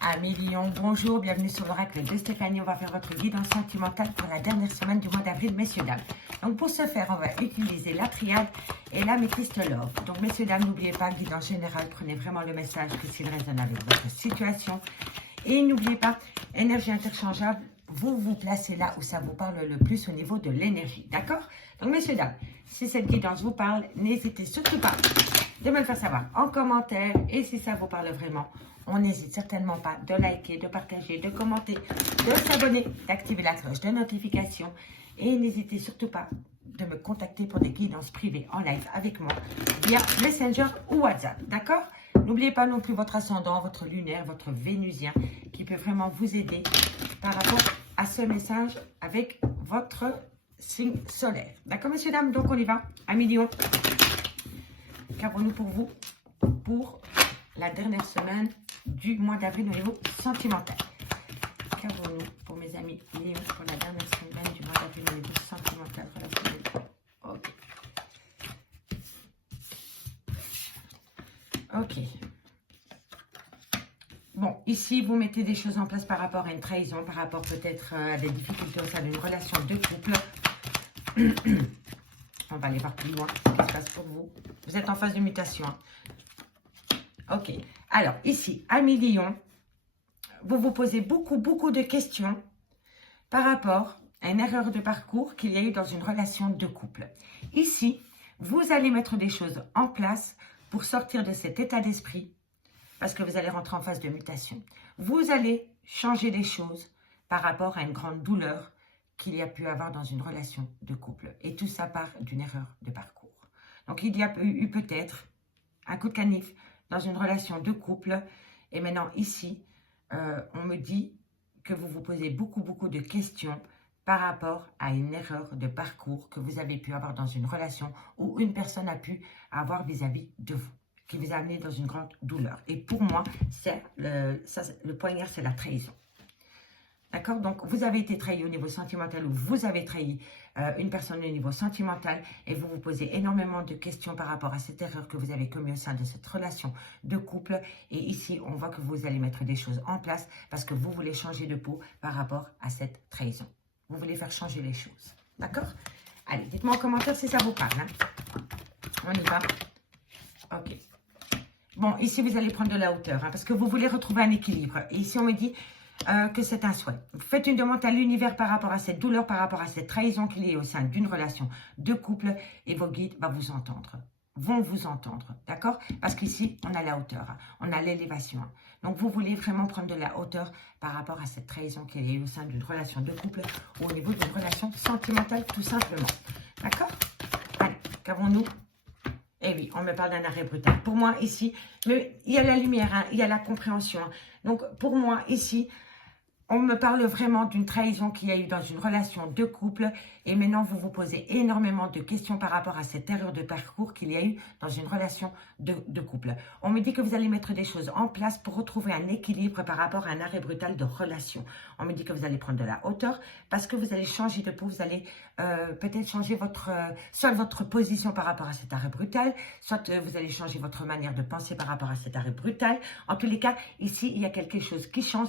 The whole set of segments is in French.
Amis Lion, bonjour, bienvenue sur l'oracle de Stéphanie. On va faire votre guidance sentimentale pour la dernière semaine du mois d'avril, messieurs, dames. Donc pour ce faire, on va utiliser la triade et l'améthyste love. Donc messieurs, dames, n'oubliez pas, guidance générale, prenez vraiment le message que s'il résonne avec votre situation. Et n'oubliez pas, énergie interchangeable, vous placez là où ça vous parle le plus au niveau de l'énergie, d'accord? Donc messieurs, dames, si cette guidance vous parle, n'hésitez surtout pas de me le faire savoir en commentaire. Et si ça vous parle vraiment, on n'hésite certainement pas de liker, de partager, de commenter, de s'abonner, d'activer la cloche de notification. Et n'hésitez surtout pas de me contacter pour des guidances privées en live avec moi via Messenger ou WhatsApp, d'accord? N'oubliez pas non plus votre ascendant, votre lunaire, votre vénusien qui peut vraiment vous aider par rapport à ce message avec votre signe solaire. D'accord, messieurs, dames? Donc, on y va. 1 million. Qu'avons-nous pour vous pour la dernière semaine du mois d'avril au niveau sentimental? Qu'avons-nous pour mes amis Lion pour la dernière semaine du mois d'avril au niveau sentimental? Ok. Ok. Bon, ici, vous mettez des choses en place par rapport à une trahison, par rapport peut-être à des difficultés au sein d'une relation de couple. On va aller voir plus loin ce qui se passe pour vous. Vous êtes en phase de mutation. Ok. Alors, ici, amis Lion, vous vous posez beaucoup de questions par rapport à une erreur de parcours qu'il y a eu dans une relation de couple. Ici, vous allez mettre des choses en place pour sortir de cet état d'esprit parce que vous allez rentrer en phase de mutation. Vous allez changer des choses par rapport à une grande douleur qu'il y a pu avoir dans une relation de couple. Et tout ça part d'une erreur de parcours. Donc, il y a eu peut-être un coup de canif dans une relation de couple. Et maintenant, ici, on me dit que vous vous posez beaucoup de questions par rapport à une erreur de parcours que vous avez pu avoir dans une relation ou une personne a pu avoir vis-à-vis de vous, qui vous a amené dans une grande douleur. Et pour moi, le poignard, c'est la trahison. D'accord? Donc, vous avez été trahi au niveau sentimental ou vous avez trahi une personne au niveau sentimental et vous vous posez énormément de questions par rapport à cette erreur que vous avez commise au sein de cette relation de couple. Et ici, on voit que vous allez mettre des choses en place parce que vous voulez changer de peau par rapport à cette trahison. Vous voulez faire changer les choses. D'accord? Allez, dites-moi en commentaire si ça vous parle. Hein? On y va? Ok. Bon, ici, vous allez prendre de la hauteur parce que vous voulez retrouver un équilibre. Et ici, on me dit que c'est un souhait. Vous faites une demande à l'univers par rapport à cette douleur, par rapport à cette trahison qu'il y a au sein d'une relation de couple et vos guides vont vous entendre, d'accord? Parce qu'ici, on a la hauteur, on a l'élévation. Donc, vous voulez vraiment prendre de la hauteur par rapport à cette trahison qu'il y a au sein d'une relation de couple ou au niveau d'une relation sentimentale, tout simplement. D'accord? Allez, qu'avons-nous? Eh oui, on me parle d'un arrêt brutal. Pour moi, ici, mais il y a la lumière, il y a la compréhension. Donc, pour moi, ici, on me parle vraiment d'une trahison qu'il y a eu dans une relation de couple. Et maintenant, vous vous posez énormément de questions par rapport à cette erreur de parcours qu'il y a eu dans une relation de couple. On me dit que vous allez mettre des choses en place pour retrouver un équilibre par rapport à un arrêt brutal de relation. On me dit que vous allez prendre de la hauteur parce que vous allez changer de peau. Vous allez peut-être changer soit votre position par rapport à cet arrêt brutal, soit vous allez changer votre manière de penser par rapport à cet arrêt brutal. En tous les cas, ici, il y a quelque chose qui change,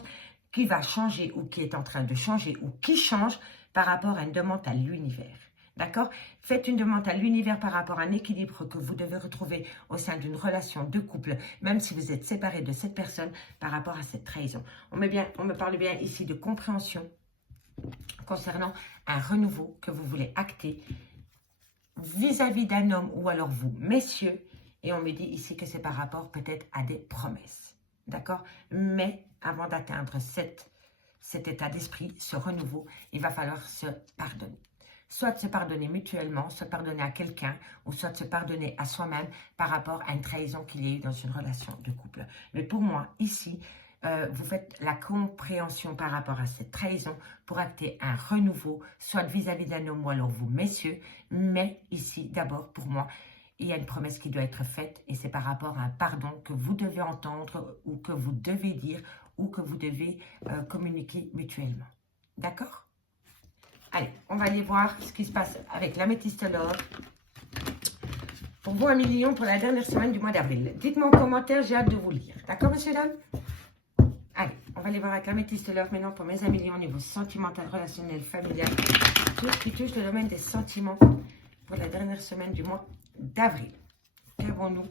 qui va changer ou qui est en train de changer ou qui change par rapport à une demande à l'univers. D'accord? Faites une demande à l'univers par rapport à un équilibre que vous devez retrouver au sein d'une relation de couple, même si vous êtes séparé de cette personne par rapport à cette trahison. On me parle bien ici de compréhension concernant un renouveau que vous voulez acter vis-à-vis d'un homme ou alors vous, messieurs. Et on me dit ici que c'est par rapport peut-être à des promesses. D'accord? Mais avant d'atteindre cet état d'esprit, ce renouveau, il va falloir se pardonner. Soit se pardonner mutuellement, se pardonner à quelqu'un, ou soit se pardonner à soi-même par rapport à une trahison qu'il y a eu dans une relation de couple. Mais pour moi, ici, vous faites la compréhension par rapport à cette trahison pour acter un renouveau, soit vis-à-vis d'un homme ou alors vous, messieurs. Mais ici, d'abord, pour moi, il y a une promesse qui doit être faite et c'est par rapport à un pardon que vous devez entendre ou que vous devez dire ou que vous devez communiquer mutuellement. D'accord? Allez, on va aller voir ce qui se passe avec l'améthyste love. Pour vous, 1 million pour la dernière semaine du mois d'avril. Dites-moi en commentaire, j'ai hâte de vous lire. D'accord, messieurs, dames? Allez. On va aller voir avec l'améthyste Love maintenant pour mes amis lions au niveau sentimental, relationnel, familial. Tout ce qui touche le domaine des sentiments pour la dernière semaine du mois d'avril. Qu'avons-nous?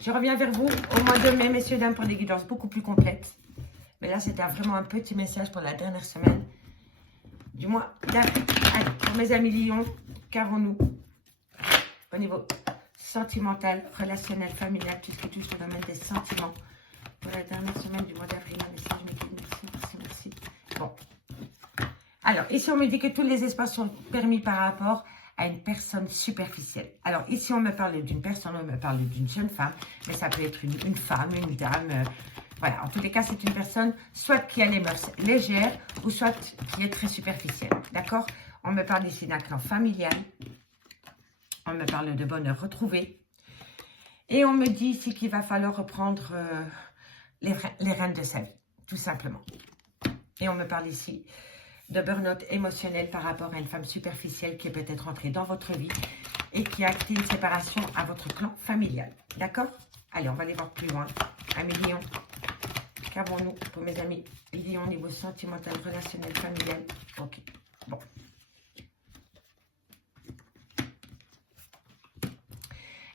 Je reviens vers vous au mois de mai, messieurs, dames, pour des guidances beaucoup plus complètes. Mais là, c'était vraiment un petit message pour la dernière semaine du mois d'avril. Allez, pour mes amis lions, qu'avons-nous au niveau sentimental, relationnel, familial, tout ce qui touche le domaine des sentiments pour la dernière semaine du mois d'avril? Merci. Bon. Alors, ici, on me dit que tous les espaces sont permis par rapport à une personne superficielle. Alors, ici, on me parle d'une personne, on me parle d'une jeune femme, mais ça peut être une femme, une dame. Voilà, en tous les cas, c'est une personne soit qui a les mœurs légères ou soit qui est très superficielle. D'accord? On me parle ici d'un clan familial. On me parle de bonheur retrouvé. Et on me dit ici qu'il va falloir reprendre les rênes de sa vie, tout simplement. Et on me parle ici de burn-out émotionnel par rapport à une femme superficielle qui est peut-être entrée dans votre vie et qui a acté une séparation à votre clan familial. D'accord? Allez, on va aller voir plus loin. Amis lions, qu'avons-nous pour mes amis lions au niveau sentimental, relationnel, familial? Ok, bon.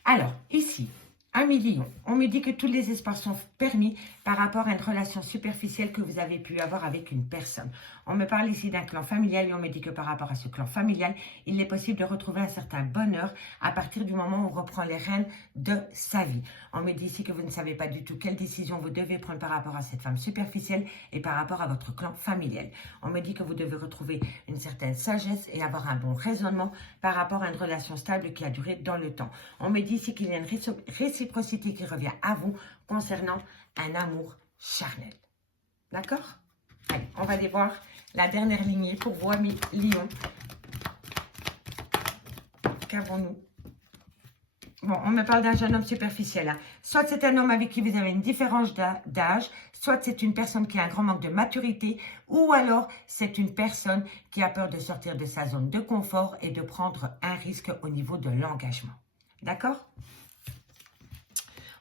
Alors, ici, amis lions, on me dit que tous les espaces sont permis par rapport à une relation superficielle que vous avez pu avoir avec une personne. On me parle ici d'un clan familial et on me dit que par rapport à ce clan familial, il est possible de retrouver un certain bonheur à partir du moment où on reprend les rênes de sa vie. On me dit ici que vous ne savez pas du tout quelle décision vous devez prendre par rapport à cette femme superficielle et par rapport à votre clan familial. On me dit que vous devez retrouver une certaine sagesse et avoir un bon raisonnement par rapport à une relation stable qui a duré dans le temps. On me dit ici qu'il y a une réciprocité qui revient à vous concernant un amour charnel. D'accord? Allez, on va aller voir la dernière lignée pour vous, amis lions. Qu'avons-nous? Bon, on me parle d'un jeune homme superficiel. Hein. Soit c'est un homme avec qui vous avez une différence d'âge, soit c'est une personne qui a un grand manque de maturité, ou alors c'est une personne qui a peur de sortir de sa zone de confort et de prendre un risque au niveau de l'engagement. D'accord?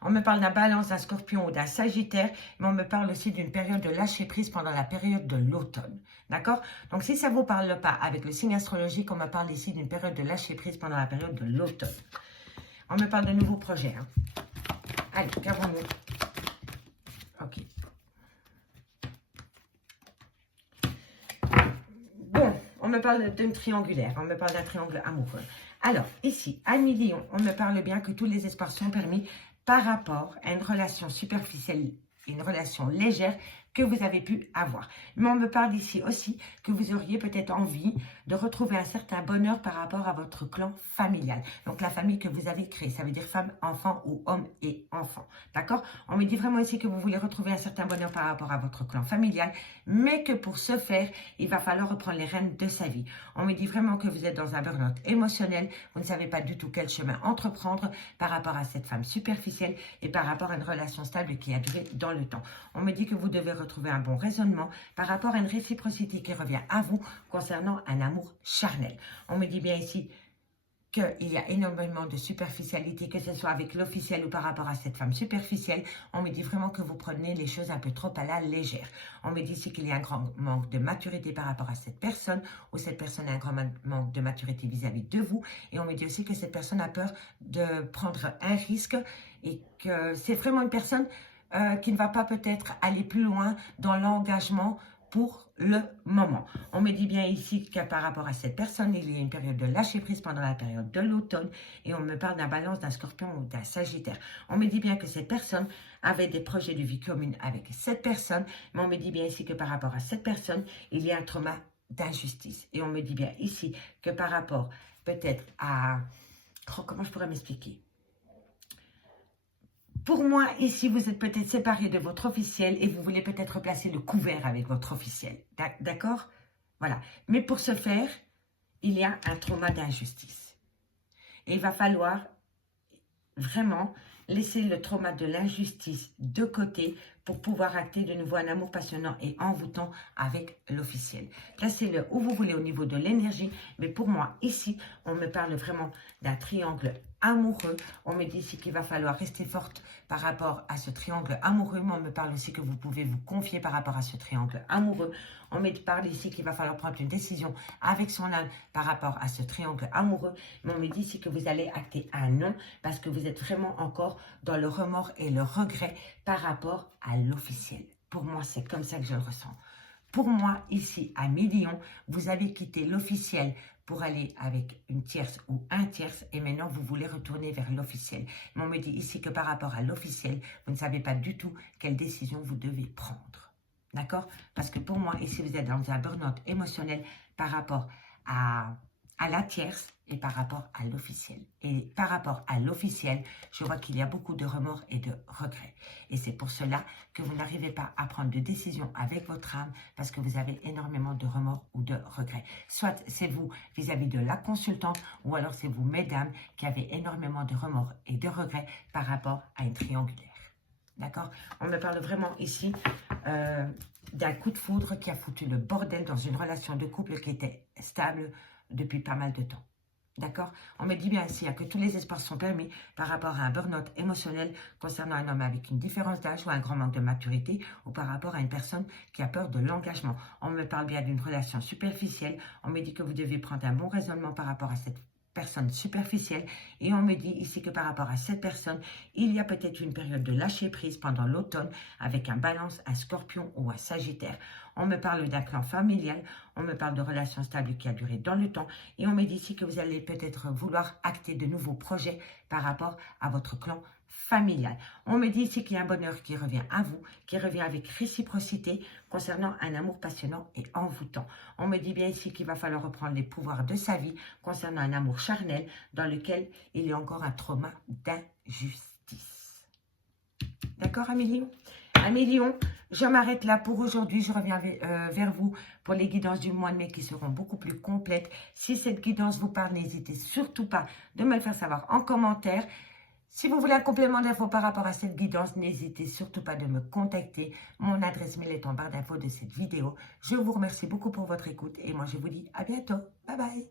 On me parle d'un balance, d'un scorpion ou d'un sagittaire, mais on me parle aussi d'une période de lâcher prise pendant la période de l'automne. D'accord? Donc, si ça ne vous parle pas avec le signe astrologique, on me parle ici d'une période de lâcher prise pendant la période de l'automne. On me parle de nouveaux projets. Hein. Allez, qu'avons-nous? Ok. Bon, on me parle d'un triangulaire. On me parle d'un triangle amoureux. Alors, ici, amis lions, on me parle bien que tous les espaces sont permis par rapport à une relation superficielle, une relation légère que vous avez pu avoir. Mais on me parle ici aussi que vous auriez peut-être envie de retrouver un certain bonheur par rapport à votre clan familial. Donc la famille que vous avez créée, ça veut dire femme, enfant ou homme et enfant. D'accord? On me dit vraiment ici que vous voulez retrouver un certain bonheur par rapport à votre clan familial, mais que pour ce faire, il va falloir reprendre les rênes de sa vie. On me dit vraiment que vous êtes dans un burn-out émotionnel, vous ne savez pas du tout quel chemin entreprendre par rapport à cette femme superficielle et par rapport à une relation stable qui a duré dans le temps. On me dit que vous devez retrouver un bon raisonnement par rapport à une réciprocité qui revient à vous concernant un amour charnel. On me dit bien ici qu'il y a énormément de superficialité, que ce soit avec l'officiel ou par rapport à cette femme superficielle. On me dit vraiment que vous prenez les choses un peu trop à la légère. On me dit ici qu'il y a un grand manque de maturité par rapport à cette personne, ou cette personne a un grand manque de maturité vis-à-vis de vous. Et on me dit aussi que cette personne a peur de prendre un risque et que c'est vraiment une personne qui ne va pas peut-être aller plus loin dans l'engagement pour le moment. On me dit bien ici que par rapport à cette personne, il y a une période de lâcher prise pendant la période de l'automne et on me parle d'un balance, d'un scorpion ou d'un sagittaire. On me dit bien que cette personne avait des projets de vie commune avec cette personne, mais on me dit bien ici que par rapport à cette personne, il y a un trauma d'injustice. Et on me dit bien ici que par rapport peut-être à... comment je pourrais m'expliquer? Pour moi, ici, vous êtes peut-être séparé de votre officiel et vous voulez peut-être placer le couvert avec votre officiel. D'accord? Voilà. Mais pour ce faire, il y a un trauma d'injustice. Et il va falloir vraiment laisser le trauma de l'injustice de côté pour pouvoir acter de nouveau un amour passionnant et envoûtant avec l'officiel. Placez-le où vous voulez au niveau de l'énergie, mais pour moi, ici, on me parle vraiment d'un triangle amoureux. On me dit ici qu'il va falloir rester forte par rapport à ce triangle amoureux. Mais on me parle aussi que vous pouvez vous confier par rapport à ce triangle amoureux. On me parle ici qu'il va falloir prendre une décision avec son âme par rapport à ce triangle amoureux. Mais on me dit ici que vous allez acter un non parce que vous êtes vraiment encore dans le remords et le regret par rapport à l'officiel. Pour moi, c'est comme ça que je le ressens. Pour moi, ici, à Million, vous avez quitté l'officiel pour aller avec une tierce ou un tierce et maintenant, vous voulez retourner vers l'officiel. Mais on me dit ici que par rapport à l'officiel, vous ne savez pas du tout quelle décision vous devez prendre. D'accord? Parce que pour moi, ici, vous êtes dans un burn-out émotionnel par rapport à la tierce et par rapport à l'officiel. Et par rapport à l'officiel, je vois qu'il y a beaucoup de remords et de regrets. Et c'est pour cela que vous n'arrivez pas à prendre de décision avec votre âme parce que vous avez énormément de remords ou de regrets. Soit c'est vous vis-à-vis de la consultante ou alors c'est vous, mesdames, qui avez énormément de remords et de regrets par rapport à une triangulaire. D'accord? On me parle vraiment ici d'un coup de foudre qui a foutu le bordel dans une relation de couple qui était stable depuis pas mal de temps. D'accord? On me dit bien ici que tous les espoirs sont permis par rapport à un burn-out émotionnel concernant un homme avec une différence d'âge ou un grand manque de maturité ou par rapport à une personne qui a peur de l'engagement. On me parle bien d'une relation superficielle. On me dit que vous devez prendre un bon raisonnement par rapport à cette personne superficielle et on me dit ici que par rapport à cette personne, il y a peut-être une période de lâcher prise pendant l'automne avec un balance, un scorpion ou un sagittaire. On me parle d'un clan familial, on me parle de relations stables qui a duré dans le temps et on me dit ici que vous allez peut-être vouloir acter de nouveaux projets par rapport à votre clan familial. On me dit ici qu'il y a un bonheur qui revient à vous, qui revient avec réciprocité concernant un amour passionnant et envoûtant. On me dit bien ici qu'il va falloir reprendre les pouvoirs de sa vie concernant un amour charnel dans lequel il y a encore un trauma d'injustice. D'accord, Amélie? Amélie, je m'arrête là pour aujourd'hui. Je reviens vers vous pour les guidances du mois de mai qui seront beaucoup plus complètes. Si cette guidance vous parle, n'hésitez surtout pas de me le faire savoir en commentaire. Si vous voulez un complément d'infos par rapport à cette guidance, n'hésitez surtout pas de me contacter. Mon adresse mail est en barre d'infos de cette vidéo. Je vous remercie beaucoup pour votre écoute et moi je vous dis à bientôt. Bye bye.